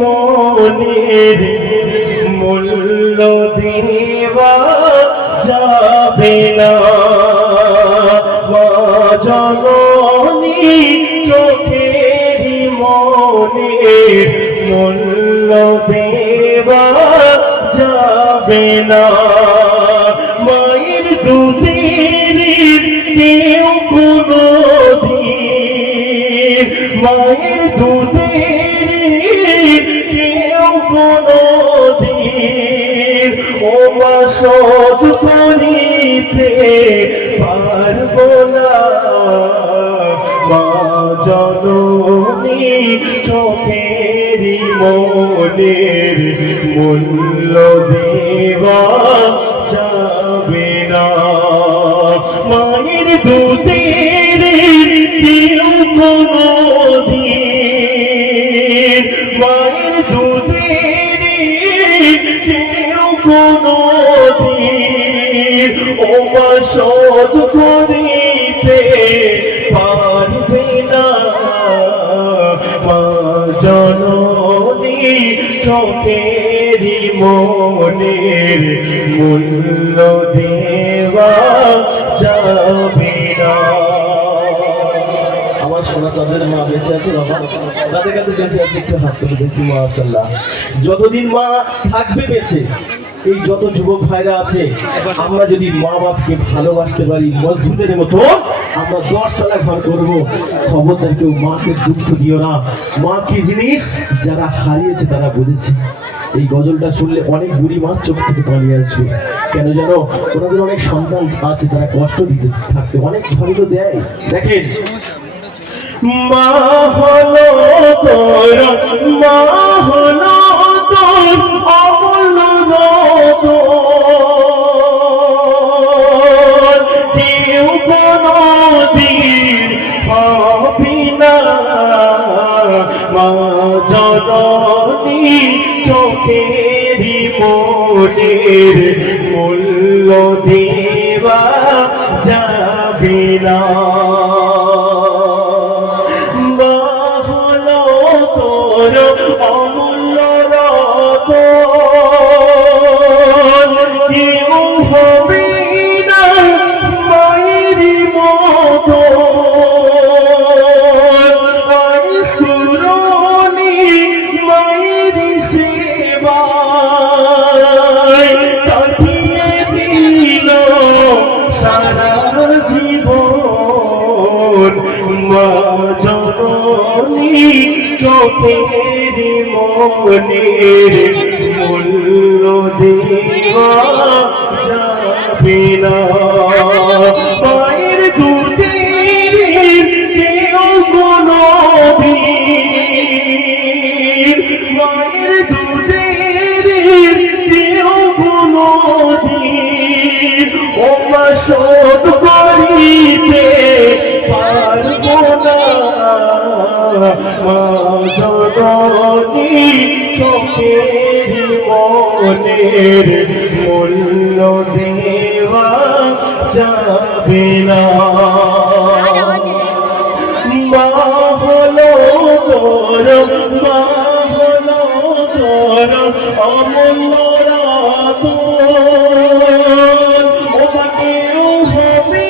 মনের মূল্য দেওয়া যাবে না। মা জননী, চোখের মনের মূল্য দেওয়া যাবে না। মায়ের দুধের কেউ কোনো দিন মায়ের দুধের শোধ করিতে পারব না। মা জননী চোখের মনের মূল্য দেওয়া যাবে না। মায়ের দিন ও মা শোধ করিতে পারবে না। মা জননী চোখেরই মনের মূল্য দেওয়া যাবে না। আমার সোনা চাঁদের মা আছে আছে, একটু যতদিন মা থাকবে বেঁচে এই যত যুবক ভাইরা আছে, আমরা যদি মা বাপকে ভালোবাসতে পারি মজবুতের মতো, আমরা দশ তলা ঘর করব। খবরদার কেউ মাকে দুঃখ দিও না। মা কি জিনিস? যারা হারিয়েছে তারা বুঝেছে। এই গজলটা শুনলে অনেক বুড়ি মাছ চোখ থেকে পালিয়ে আসবে। কেন জানো? ওনাদের অনেক সন্তান আছে, তারা কষ্ট দিতে থাকতে অনেক ঘরে তো দেয়। দেখেন। মা হলো মা হলো মা জননী চোখেরই মনের মূল্য দেওয়া যাবে না তোর অমূল্য। কেউ হবে চোখের মনের মূল্য দেওয়া যাবে না। মায়ের দুধের কেউ কোনো মায়ের দুধের কেউ কোনো ও মা শোধ করিতে পারব না। চোখের মনের মূল্য দেওয়া যাবে না। মা হলো তোর মা হলো তোর অমূল্য হবে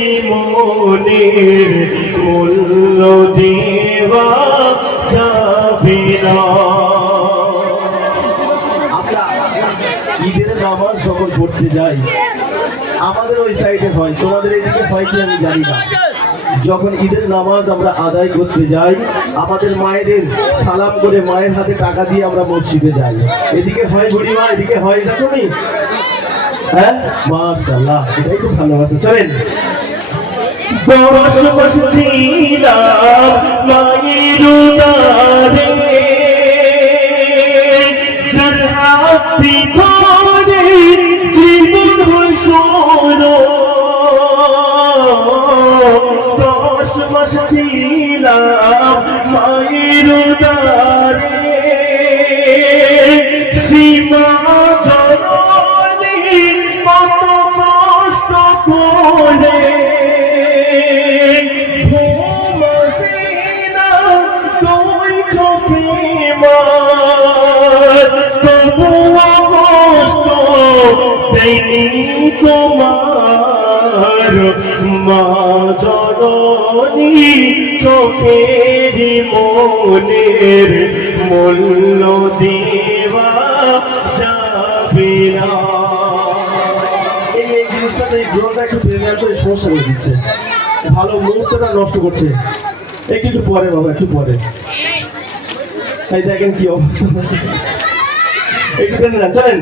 চোখের মূল্য দেওয়া যাবে না ঈদের নামাজ যখন পড়তে যাই, আমাদের ওই সাইডে হয় তোমাদের এদিকে হয় কি আমি জানি না। যখন ঈদের নামাজ আমরা আদায় করতে যাই, আমাদের মায়েদের সালাম করে মায়ের হাতে টাকা দিয়ে আমরা মসজিদে যাই। এদিকে হয় বুড়ি মা এদিকে হয় এরকমই হ্যাঁ? মাশাল্লাহ এটাই তো ভালোবাসা। চলেন বস বসছিলাম মায়ের উদারে। যার হাতি তোমার মা জননী চোখের মনের মূল্য দেওয়া যাবে না এই জিনিসটাতে ড্রোনটা একটু প্রেমিয়ার করে সমস্যা করে দিচ্ছে। ভালো মুহূর্তটা নষ্ট করছে। একটু পরে বাবা, একটু পরে। এই দেখেন কি অবস্থা। একটু টেনে নেন চলেন।